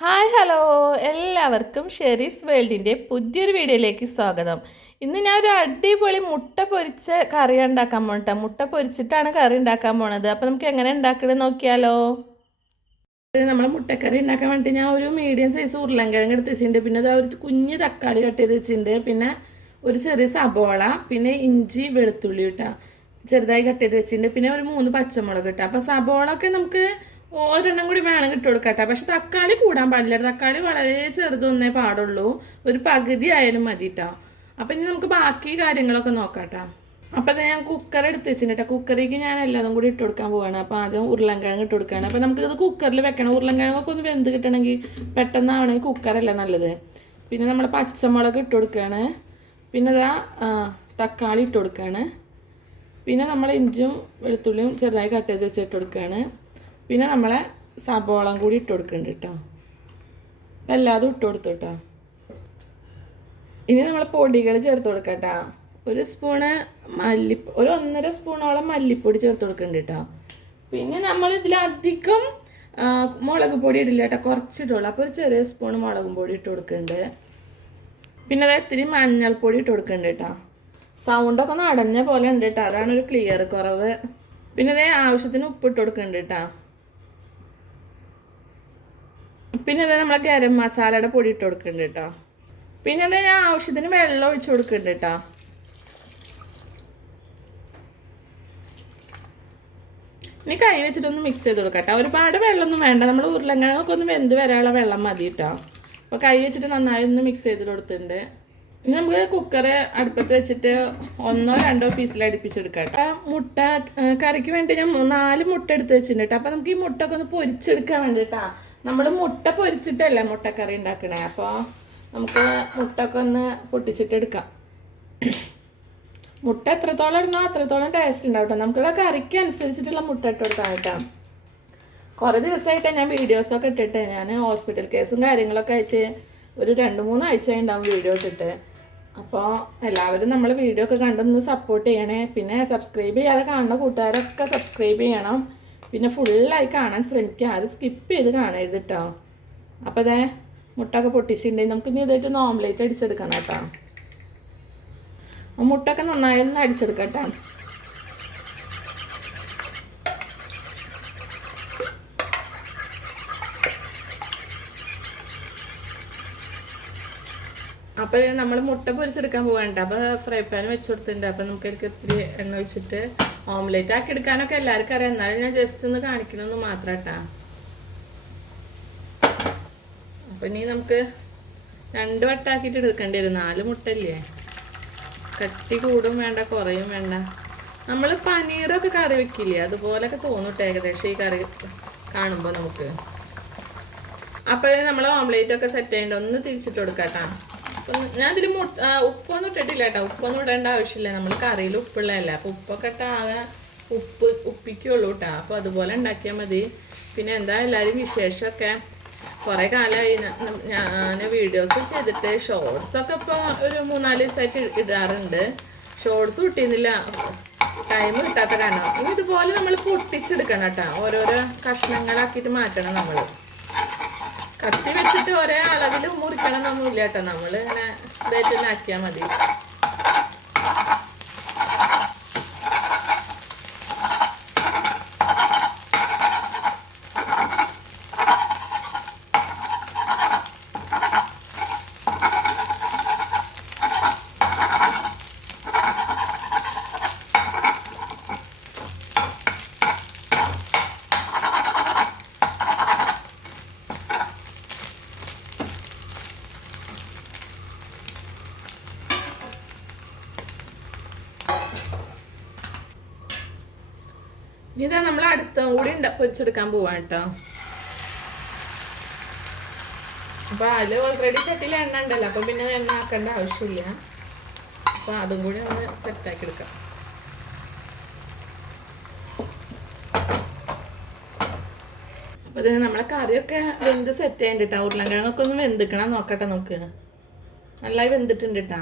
Hi hello. എല്ലാവർക്കും ഷെറീസ് വേൾഡിന്റെ പുതിയൊരു വീഡിയോയിലേക്ക് സ്വാഗതം. ഇന്ന് ഞാൻ ഒരു അടിപൊളി മുട്ട പൊരിച്ച കറി ഉണ്ടാക്കാൻ പോണട്ടോ മുട്ട പൊരിച്ചിട്ടാണ് കറി ഉണ്ടാക്കാൻ പോണത്. അപ്പോൾ നമുക്ക് എങ്ങനെ ഉണ്ടാക്കണമെന്ന് നോക്കിയാലോ? നമ്മൾ മുട്ടക്കറി ഉണ്ടാക്കാൻ വേണ്ടി ഞാൻ ഒരു മീഡിയം സൈസ് ഉരുളൻകിഴങ്ങ് എടുത്ത് വെച്ചിട്ടുണ്ട്. പിന്നെ അത് ഒരു കുഞ്ഞ് തക്കാളി കട്ട് ചെയ്ത് വെച്ചിട്ടുണ്ട്. പിന്നെ ഒരു ചെറിയ സബോള പിന്നെ ഇഞ്ചി വെളുത്തുള്ളി ഇട്ടാ. ചെറുതായി കട്ട് ചെയ്ത് വെച്ചിട്ടുണ്ട്. പിന്നെ ഒരു മൂന്ന് പച്ചമുളക് ഇട്ടാ. അപ്പോൾ സബോള ഒക്കെ നമുക്ക് ഒരെണ്ണം കൂടി വേണം ഇട്ട് കൊടുക്കട്ടെ പക്ഷെ തക്കാളി കൂടാൻ പാടില്ല. തക്കാളി വളരെ ചെറുതൊന്നേ പാടുള്ളൂ. ഒരു പകുതി ആയാലും മതി കേട്ടോ അപ്പം ഇനി നമുക്ക് ബാക്കി കാര്യങ്ങളൊക്കെ നോക്കാട്ടോ. അപ്പം ഞാൻ കുക്കർ എടുത്ത് വെച്ചിട്ടുണ്ട് കുക്കറിക്ക് ഞാൻ എല്ലാതും കൂടി ഇട്ട് കൊടുക്കാൻ പോവാണ്. അപ്പോൾ ആദ്യം ഉരുളൻകിഴങ്ങ് ഇട്ട് കൊടുക്കുകയാണ് അപ്പോൾ നമുക്ക് ഇത് കുക്കറിൽ വെക്കണം. ഉരുളൻകിഴങ്ങൊക്കെ ഒന്ന് വെന്ത് കിട്ടണമെങ്കിൽ പെട്ടെന്നാവണമെങ്കിൽ കുക്കറല്ല നല്ലത്. പിന്നെ നമ്മൾ പച്ചമുളക് ഇട്ട് കൊടുക്കുകയാണ് പിന്നെ ഇതാ തക്കാളി ഇട്ട് കൊടുക്കുകയാണ് പിന്നെ നമ്മൾ ഇഞ്ചും വെളുത്തുള്ളിയും ചെറുതായി കട്ട് ചെയ്ത് വെച്ചിട്ട് കൊടുക്കുകയാണ് പിന്നെ നമ്മളെ സബോളം കൂടി ഇട്ട് കൊടുക്കുന്നുണ്ട് കേട്ടോ എല്ലാതും ഇട്ട് കൊടുത്തു കേട്ടോ ഇനി നമ്മൾ പൊടികൾ ചേർത്ത് കൊടുക്കട്ട. ഒരു സ്പൂണ് മല്ലി ഒരു ഒന്നര സ്പൂണോളം മല്ലിപ്പൊടി ചേർത്ത് കൊടുക്കുന്നുണ്ട് കേട്ടോ പിന്നെ നമ്മൾ ഇതിലധികം മുളക് പൊടി ഇടില്ല കേട്ടോ കുറച്ചിട്ടുള്ളൂ അപ്പോൾ ഒരു ചെറിയ സ്പൂൺ മുളകും പൊടി ഇട്ട് കൊടുക്കുന്നുണ്ട് പിന്നെ അത് ഇത്തിരി മഞ്ഞൾപ്പൊടി ഇട്ട് കൊടുക്കുന്നുണ്ട് കേട്ടോ സൗണ്ടൊക്കെ ഒന്ന് അടഞ്ഞ പോലെ ഉണ്ട് കേട്ടോ അതാണ് ഒരു ക്ലിയർ കുറവ്. പിന്നെ അതേ ആവശ്യത്തിന് ഉപ്പ് ഇട്ട് കൊടുക്കുന്നുണ്ട് കേട്ടോ പിന്നെ അത് നമ്മൾ ഗരം മസാലയുടെ പൊടി ഇട്ട് കൊടുക്കുന്നുണ്ട് കേട്ടോ പിന്നെ അത് ഞാൻ ആവശ്യത്തിന് വെള്ളം ഒഴിച്ച് കൊടുക്കുന്നുണ്ട് കേട്ടോ ഇനി കൈ വെച്ചിട്ടൊന്ന് മിക്സ് ചെയ്ത് കൊടുക്കട്ടെ ഒരുപാട് വെള്ളമൊന്നും വേണ്ട. നമ്മൾ ഉരുളങ്കിഴങ്ങൊക്കെ ഒന്ന് വെന്ത് വരാനുള്ള വെള്ളം മതി കേട്ടോ അപ്പോൾ കൈ വെച്ചിട്ട് നന്നായി ഒന്ന് മിക്സ് ചെയ്ത് കൊടുത്തിട്ടുണ്ട്. ഇനി നമുക്ക് കുക്കർ അടുപ്പത്ത് വെച്ചിട്ട് ഒന്നോ രണ്ടോ പീസിൽ അടുപ്പിച്ചെടുക്കാം കേട്ടോ മുട്ട കറിക്ക് വേണ്ടി ഞാൻ നാല് മുട്ട എടുത്ത് വെച്ചിട്ടുണ്ട് കേട്ടോ അപ്പോൾ നമുക്ക് ഈ മുട്ടൊക്കെ ഒന്ന് പൊരിച്ചെടുക്കാൻ വേണ്ടിയിട്ടാ നമ്മൾ മുട്ട പൊരിച്ചിട്ടല്ലേ മുട്ടക്കറി ഉണ്ടാക്കണേ? അപ്പോൾ നമുക്ക് മുട്ടൊക്കെ ഒന്ന് പൊട്ടിച്ചിട്ടെടുക്കാം മുട്ട എത്രത്തോളം ഇടുന്നോ അത്രത്തോളം ടേസ്റ്റ് ഉണ്ടാവും കേട്ടോ നമുക്കുള്ള കറിക്ക് അനുസരിച്ചിട്ടുള്ള മുട്ട ഇട്ട് കൊടുക്കാം കേട്ടോ കുറേ ദിവസമായിട്ട് ഞാൻ വീഡിയോസൊക്കെ ഇട്ടിട്ട് ഞാൻ ഹോസ്പിറ്റൽ കേസും കാര്യങ്ങളൊക്കെ ആയിട്ട് ഒരു രണ്ട് മൂന്ന് ആഴ്ച ഉണ്ടാവും വീഡിയോ ഇട്ടിട്ട്. അപ്പോൾ എല്ലാവരും നമ്മൾ വീഡിയോ ഒക്കെ കണ്ടൊന്ന് സപ്പോർട്ട് ചെയ്യണേ. പിന്നെ സബ്സ്ക്രൈബ് ചെയ്യാതെ കാണുന്ന കൂട്ടുകാരൊക്കെ സബ്സ്ക്രൈബ് ചെയ്യണം. പിന്നെ ഫുള്ളായി കാണാൻ ശ്രമിക്കുക അത് സ്കിപ്പ് ചെയ്ത് കാണരുത് കേട്ടോ അപ്പോൾ അതെ മുട്ടൊക്കെ പൊട്ടിച്ചിട്ടുണ്ടെങ്കിൽ നമുക്ക് ഇനി ഇതായിട്ട് ഒന്ന് ഓംലേറ്റ് അടിച്ചെടുക്കണം കേട്ടോ. മുട്ടൊക്കെ നന്നായി ഒന്ന് അടിച്ചെടുക്കട്ടോ. അപ്പോൾ നമ്മൾ മുട്ട പൊരിച്ചെടുക്കാൻ പോകണ്ട അപ്പോൾ ഫ്രൈ പാൻ വെച്ച് കൊടുത്തിട്ടുണ്ട്. അപ്പോൾ നമുക്ക് അതിലേക്ക് ഇത്തിരി എണ്ണ വെച്ചിട്ട് ഓംലേറ്റ് ആക്കി എടുക്കാനൊക്കെ എല്ലാവർക്കും അറിയാം. എന്നാലും ഞാൻ ജസ്റ്റ് ഒന്ന് കാണിക്കണമെന്ന് മാത്രം കേട്ടാ അപ്പൊ ഇനി നമുക്ക് രണ്ട് വട്ടാക്കിയിട്ട് എടുക്കേണ്ടി വരും. നാല് മുട്ടല്ലേ കട്ടി കൂടും വേണ്ട കുറയും വേണ്ട. നമ്മൾ പനീറൊക്കെ കറി വെക്കില്ലേ? അതുപോലൊക്കെ തോന്നിട്ട് ഏകദേശം ഈ കറി കാണുമ്പോൾ നമുക്ക്. അപ്പോഴേ നമ്മൾ ഓംലേറ്റ് ഒക്കെ സെറ്റ് ചെയ്യേണ്ട ഒന്ന് തിരിച്ചിട്ട് കൊടുക്കാട്ടാ. ഞാൻ ഇതിൽ ഉപ്പൊന്നും ഇട്ടിട്ടില്ല കേട്ടോ. ഉപ്പൊന്നും ഇടേണ്ട ആവശ്യമില്ല. നമ്മൾ കറിയിൽ ഉപ്പുള്ളതല്ല. അപ്പോൾ ഉപ്പൊക്കെ ഇട്ടാകെ ഉപ്പ് ഉപ്പിക്കുള്ളൂ കേട്ടോ. അപ്പോൾ അതുപോലെ ഉണ്ടാക്കിയാൽ മതി. പിന്നെ എന്താ എല്ലാവരും വിശേഷമൊക്കെ? കുറേ കാലമായി ഞാൻ- വീഡിയോസ് ചെയ്തിട്ട് ഷോർട്സ് ഒക്കെ ഇപ്പോൾ ഒരു മൂന്നാൽ ദിവസമായിട്ട് ഇടാറുണ്ട്. ഷോർട്സ് കിട്ടിയിരുന്നില്ല ടൈം കിട്ടാത്ത കാരണം. ഇനി ഇതുപോലെ നമ്മൾ പൊട്ടിച്ചെടുക്കണം കേട്ടോ. ഓരോരോ കഷ്ണങ്ങളാക്കിയിട്ട് മാറ്റണം നമ്മൾ കത്തി വെച്ചിട്ട് ഒരേ അളവിൽ മുറിക്കണം എന്നൊന്നുമില്ല കേട്ടോ. നമ്മൾ ഇങ്ങനെ ഇതായിട്ട് തന്നെ ആക്കിയാൽ മതി. ഇതാ നമ്മൾ അടുത്ത കൂടി ഉണ്ട പൊരിച്ചെടുക്കാൻ പോവാണ് കേട്ടോ അപ്പൊ അതിൽ ഓൾറെഡി ചട്ടിയിൽ എണ്ണ ഉണ്ടല്ലോ. അപ്പൊ പിന്നെ എണ്ണ ആക്കേണ്ട ആവശ്യമില്ല. അപ്പൊ അതും കൂടി ഒന്ന് സെറ്റ് ആക്കി എടുക്കാം. അപ്പൊ ഇത് നമ്മളെ കറിയൊക്കെ വെന്ത് സെറ്റ് ചെയ്യണ്ടിട്ടാ. ഉരുളൻകിഴങ്ങൊക്കെ ഒന്ന് വെന്തിക്കണം നോക്കട്ടെ നോക്ക്. നല്ലായി വെന്തിട്ടുണ്ട് കേട്ടാ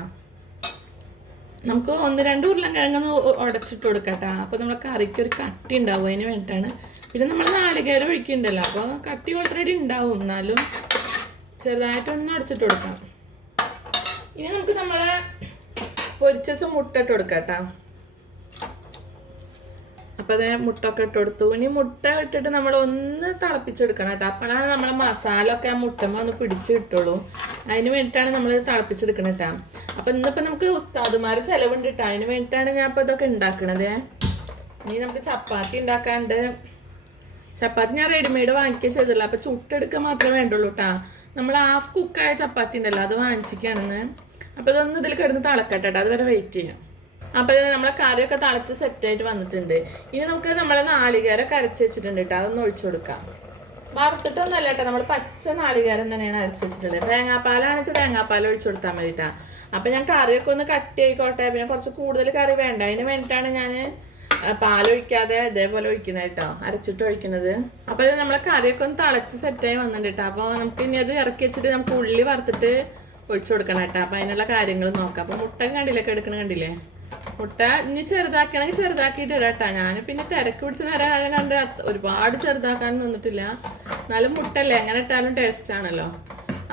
നമുക്ക് ഒന്ന് രണ്ട് ഉരുളൻകിഴങ്ങൊന്ന് ഉടച്ചിട്ട് കൊടുക്കട്ടെ. അപ്പോൾ നമ്മളെ കറിക്ക് ഒരു കട്ടി ഉണ്ടാവും അതിന് വേണ്ടിയിട്ടാണ് പിന്നെ നമ്മൾ നാളികേരം ഒഴിക്കുന്നുണ്ടല്ലോ അപ്പോൾ കട്ടി ഓൾറെഡി ഉണ്ടാവും. എന്നാലും ചെറുതായിട്ടൊന്ന് അടച്ചിട്ട് കൊടുക്കാം. ഇനി നമുക്ക് നമ്മളെ പൊരിച്ച മുട്ട ഇട്ട് കൊടുക്കട്ടെ. കേട്ടോ അപ്പോൾ അതിനെ മുട്ടൊക്കെ ഇട്ട് കൊടുത്തു. ഇനി മുട്ട ഇട്ടിട്ട് നമ്മൾ ഒന്ന് തിളപ്പിച്ചെടുക്കണം കേട്ടോ. അപ്പോഴാണ് നമ്മളെ മസാല ഒക്കെ ആ മുട്ടമ്മ ഒന്ന് പിടിച്ച് കിട്ടുള്ളൂ. അതിന് വേണ്ടിയിട്ടാണ് നമ്മൾ തിളപ്പിച്ചെടുക്കണം കേട്ടോ. അപ്പോൾ ഇന്നിപ്പോൾ നമുക്ക് ഉസ്താദുമാർ ചിലവുണ്ട് കേട്ടോ അതിന് വേണ്ടിയിട്ടാണ് ഞാൻ ഇപ്പോൾ ഇതൊക്കെ ഉണ്ടാക്കണത് ഇനി നമുക്ക് ചപ്പാത്തി ഉണ്ടാക്കാണ്ട് ചപ്പാത്തി ഞാൻ റെഡിമെയ്ഡ് വാങ്ങിക്കുക ചെയ്തില്ല അപ്പൊ ചുട്ടെടുക്കുക മാത്രമേ വേണ്ടുള്ളൂ കേട്ടോ നമ്മൾ ഹാഫ് കുക്കായ ചപ്പാത്തി ഉണ്ടല്ലോ അത് വാങ്ങിച്ചിരിക്കുകയാണെന്ന്. അപ്പോൾ ഇതൊന്ന് ഇതിൽ കിടന്ന് തിളക്കട്ടെ കേട്ടോ അതുവരെ വെയിറ്റ് ചെയ്യാം. അപ്പോൾ ഇത് നമ്മളെ കറിയൊക്കെ തിളച്ച് സെറ്റായിട്ട് വന്നിട്ടുണ്ട്. ഇനി നമുക്ക് നമ്മളെ നാളികേരം കരച്ച് വെച്ചിട്ടുണ്ട് കേട്ടോ അതൊന്ന് ഒഴിച്ചു കൊടുക്കാം. വറുത്തിട്ടൊന്നല്ല കേട്ടോ. നമ്മൾ പച്ച നാളികേരം തന്നെയാണ് അരച്ച് വെച്ചിട്ടുള്ളത്. തേങ്ങാപ്പാലാണെച്ച് തേങ്ങാപ്പാൽ ഒഴിച്ചു കൊടുത്താൽ മതി കേട്ടോ. അപ്പം ഞാൻ കറിയൊക്കെ ഒന്ന് കട്ട് ആയിക്കോട്ടെ. പിന്നെ കുറച്ച് കൂടുതൽ കറി വേണ്ട. അതിന് വേണ്ടിയിട്ടാണ് ഞാൻ പാലൊഴിക്കാതെ ഇതേപോലെ ഒഴിക്കുന്നത് കേട്ടോ. അരച്ചിട്ട് ഒഴിക്കുന്നത്. അപ്പോൾ ഇത് നമ്മളെ കറിയൊക്കെ ഒന്ന് തിളച്ച് സെറ്റായി വന്നിട്ടുണ്ട് കേട്ടോ. അപ്പോൾ നമുക്ക് ഇനി അത് ഇറക്കി വെച്ചിട്ട് നമുക്ക് ഉള്ളി വറുത്തിട്ട് ഒഴിച്ചു കൊടുക്കണം കേട്ടോ. അപ്പോൾ അതിനുള്ള കാര്യങ്ങൾ നോക്കാം. അപ്പോൾ മുട്ട കണ്ടില്ലേ? എടുക്കണ കണ്ടില്ലേ? മുട്ട ഇനി ചെറുതാക്കണമെങ്കിൽ ചെറുതാക്കിയിട്ട് ഇടാം ഞാൻ പിന്നെ തിരക്ക് പിടിച്ച നേരം കണ്ട് ഒരുപാട് ചെറുതാക്കാൻ നിന്നിട്ടില്ല. എന്നാലും മുട്ടല്ലേ? എങ്ങനെ ഇട്ടാലും ടേസ്റ്റ് ആണല്ലോ.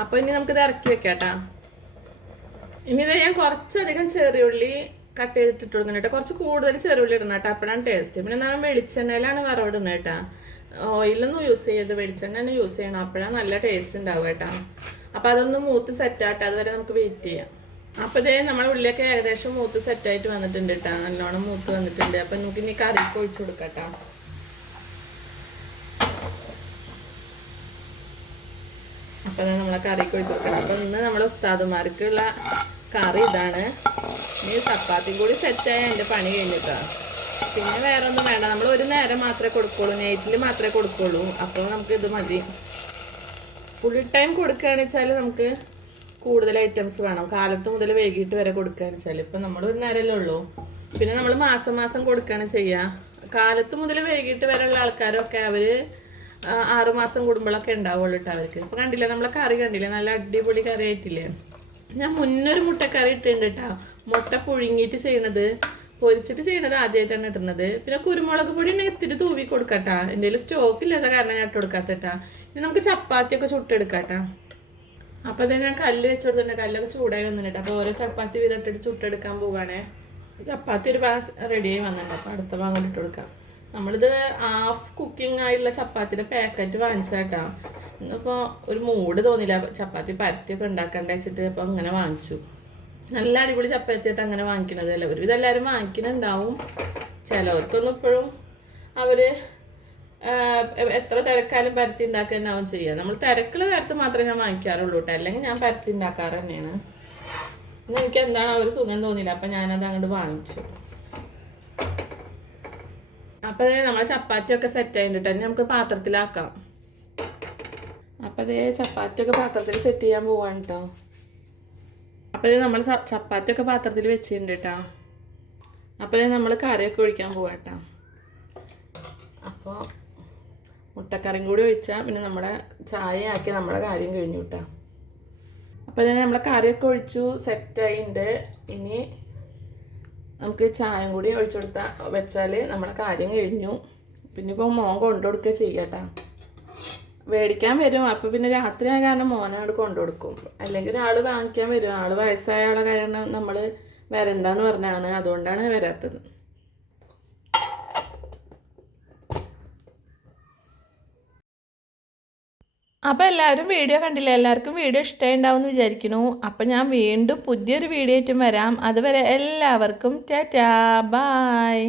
അപ്പോൾ ഇനി നമുക്ക് ഇറക്കി വെക്കാട്ടാ. കേട്ടോ ഇനി ഇത് ഞാൻ കുറച്ചധികം ചെറിയുള്ളി കട്ട് ചെയ്തിട്ട് ഇട്ട് കൊടുക്കണം കേട്ടോ കുറച്ച് കൂടുതൽ ചെറിയുള്ളി ഇടണം കേട്ടോ അപ്പോഴാണ് ടേസ്റ്റ് പിന്നെ നമ്മൾ വെളിച്ചെണ്ണയിലാണ് വറവിടുന്നത് കേട്ടോ ഓയിലൊന്നും യൂസ് ചെയ്യരുത്. വെളിച്ചെണ്ണ യൂസ് ചെയ്യണം. അപ്പോഴാണ് നല്ല ടേസ്റ്റ് ഉണ്ടാവും കേട്ടോ അപ്പോൾ അതൊന്ന് മൂത്ത് സെറ്റ് ആട്ടെ അതുവരെ നമുക്ക് വെയിറ്റ് ചെയ്യാം. അപ്പോൾ ഇതേ നമ്മുടെ ഉള്ളിലൊക്കെ ഏകദേശം മൂത്ത് സെറ്റായിട്ട് വന്നിട്ടുണ്ട് കേട്ടോ നല്ലോണം മൂത്ത് വന്നിട്ടുണ്ട്. അപ്പൊ നമുക്ക് ഇനി കറി ഒഴിച്ചു കൊടുക്കട്ടോ. അപ്പൊ നമ്മളെ കറി ഒഴിച്ചു കൊടുക്കണം. അപ്പൊ ഇന്ന് നമ്മുടെ ഉസ്താദുമാർക്കുള്ള കറി ഇതാണ്. ഇനി ചപ്പാത്തിയും കൂടി സെറ്റായ എന്റെ പണി കഴിഞ്ഞിട്ടോ. പിന്നെ വേറെ ഒന്നും വേണ്ട. നമ്മൾ ഒരു നേരം മാത്രമേ കൊടുക്കുള്ളൂ. നൈറ്റിൽ മാത്രമേ കൊടുക്കുള്ളൂ. അപ്പോൾ നമുക്ക് ഇത് മതി. ഫുൾ ടൈം കൊടുക്കുകയാണെന്ന് വെച്ചാൽ നമുക്ക് കൂടുതൽ ഐറ്റംസ് വേണം. കാലത്ത് മുതൽ വൈകിട്ട് വരെ കൊടുക്കുകയാണ് വെച്ചാൽ ഇപ്പം നമ്മൾ ഒരു നേരമല്ലേ ഉള്ളൂ. പിന്നെ നമ്മൾ മാസം മാസം കൊടുക്കുകയാണ് ചെയ്യുക കാലത്ത് മുതൽ വൈകിട്ട് വരെയുള്ള ആൾക്കാരൊക്കെ അവർ ആറുമാസം കൂടുമ്പോഴൊക്കെ ഉണ്ടാവുള്ളൂ കേട്ടോ അവർക്ക്. ഇപ്പം കണ്ടില്ലേ നമ്മളെ കറി കണ്ടില്ലേ നല്ല അടിപൊളി കറി ആയിട്ടില്ലേ? ഞാൻ മുന്നൊരു മുട്ടക്കറി ഇട്ടിട്ടുണ്ട് കേട്ടോ മുട്ട പുഴുങ്ങിയിട്ട് ചെയ്യണത് പൊരിച്ചിട്ട് ചെയ്യണത് ആദ്യമായിട്ടാണ് ഇടുന്നത്. പിന്നെ കുരുമുളക് പൊടി ഉണ്ടെങ്കിൽ ഇത്തിരി തൂവി കൊടുക്കട്ടാ എന്റെ സ്റ്റോക്ക് ഇല്ലാത്ത കാരണം ഞാൻ ഇട്ട് കൊടുക്കാത്തട്ടാ ഇനി നമുക്ക് ചപ്പാത്തിയൊക്കെ ചുട്ടെടുക്കാട്ടാ അപ്പോൾ അത് ഞാൻ കല്ല് വെച്ച് കൊടുത്തിട്ടുണ്ട് കല്ലൊക്കെ ചൂടായി വന്നിട്ടുണ്ട്. അപ്പൊ ഓരോ ചപ്പാത്തി വിതട്ടിട്ട് ചുട്ടെടുക്കാൻ പോവുകയാണേ ചപ്പാത്തി ഒരു ഭാഗം റെഡിയായി വന്നിട്ടുണ്ട്. അപ്പൊ അടുത്ത ഭാഗം ഇട്ട് കൊടുക്കാം. നമ്മളിത് ഹാഫ് കുക്കിംഗ് ആയിട്ടുള്ള ചപ്പാത്തിയുടെ പാക്കറ്റ് വാങ്ങിച്ചാട്ടാ ഇന്നിപ്പോൾ ഒരു മൂഡ് തോന്നില്ല ചപ്പാത്തി പരത്തിയൊക്കെ ഉണ്ടാക്കണ്ട വെച്ചിട്ട് അപ്പൊ അങ്ങനെ വാങ്ങിച്ചു. നല്ല അടിപൊളി ചപ്പാത്തിയായിട്ട് അങ്ങനെ വാങ്ങിക്കണത് അല്ല? ഒരുവിധം എല്ലാവരും വാങ്ങിക്കുന്നുണ്ടാവും. ചിലവർക്കൊന്നും ഇപ്പോഴും അവർ എത്ര തിരക്കാലും പരത്തി ഉണ്ടാക്കുക തന്നെയാവും ചെയ്യുക നമ്മൾ തിരക്കുള്ള നേരത്ത് മാത്രമേ ഞാൻ വാങ്ങിക്കാറുള്ളൂ കേട്ടോ. അല്ലെങ്കിൽ ഞാൻ പരത്തി ഉണ്ടാക്കാറ് തന്നെയാണ്. ഇന്ന് എനിക്ക് എന്താണ് ഒരു സുഖം തോന്നിയില്ല. അപ്പം ഞാനത് അങ്ങോട്ട് വാങ്ങിച്ചു. അപ്പം നമ്മളെ ചപ്പാത്തിയൊക്കെ സെറ്റ് ആയിട്ട് തന്നെ നമുക്ക് പാത്രത്തിലാക്കാം. അപ്പം അതേ ചപ്പാത്തിയൊക്കെ പാത്രത്തിൽ സെറ്റ് ചെയ്യാൻ പോവാണ് കേട്ടോ. അപ്പോൾ നമ്മൾ ചപ്പാത്തിയൊക്കെ പാത്രത്തിൽ വെച്ചിട്ടുണ്ട് കേട്ടോ. അപ്പോൾ നമ്മൾ കറിയൊക്കെ ഒഴിക്കാൻ പോവാം കേട്ടോ. അപ്പോൾ മുട്ടക്കറിയും കൂടി ഒഴിച്ചാൽ പിന്നെ നമ്മുടെ ചായയാക്കി നമ്മുടെ കാര്യം കഴിഞ്ഞു കിട്ടാം അപ്പോൾ തന്നെ നമ്മളെ കറിയൊക്കെ ഒഴിച്ചു സെറ്റായിട്ടുണ്ട് ഇനി നമുക്ക് ചായയും കൂടി ഒഴിച്ചു കൊടുത്താൽ വെച്ചാൽ നമ്മളെ കാര്യം കഴിഞ്ഞു. പിന്നെ ഇപ്പോൾ മോൻ കൊണ്ടു കൊടുക്കുക ചെയ്യട്ടാ മേടിക്കാൻ വരും. അപ്പോൾ പിന്നെ രാത്രി ആയ കാരണം മോനോട് കൊണ്ടു കൊടുക്കും. അല്ലെങ്കിൽ ഒരാൾ വാങ്ങിക്കാൻ വരും. ആൾ വയസ്സായ ആളെ കാരണം നമ്മൾ വരണ്ടെന്ന് പറഞ്ഞാണ്. അതുകൊണ്ടാണ് വരാത്തത്. അപ്പോൾ എല്ലാവരും വീഡിയോ കണ്ടില്ല? എല്ലാവർക്കും വീഡിയോ ഇഷ്ടമായി ഉണ്ടാവും എന്ന് വിചാരിക്കുന്നു. അപ്പോൾ ഞാൻ വീണ്ടും പുതിയൊരു വീഡിയോ ആയിട്ടും വരാം. അതുവരെ എല്ലാവർക്കും ടാറ്റാ. ബായ്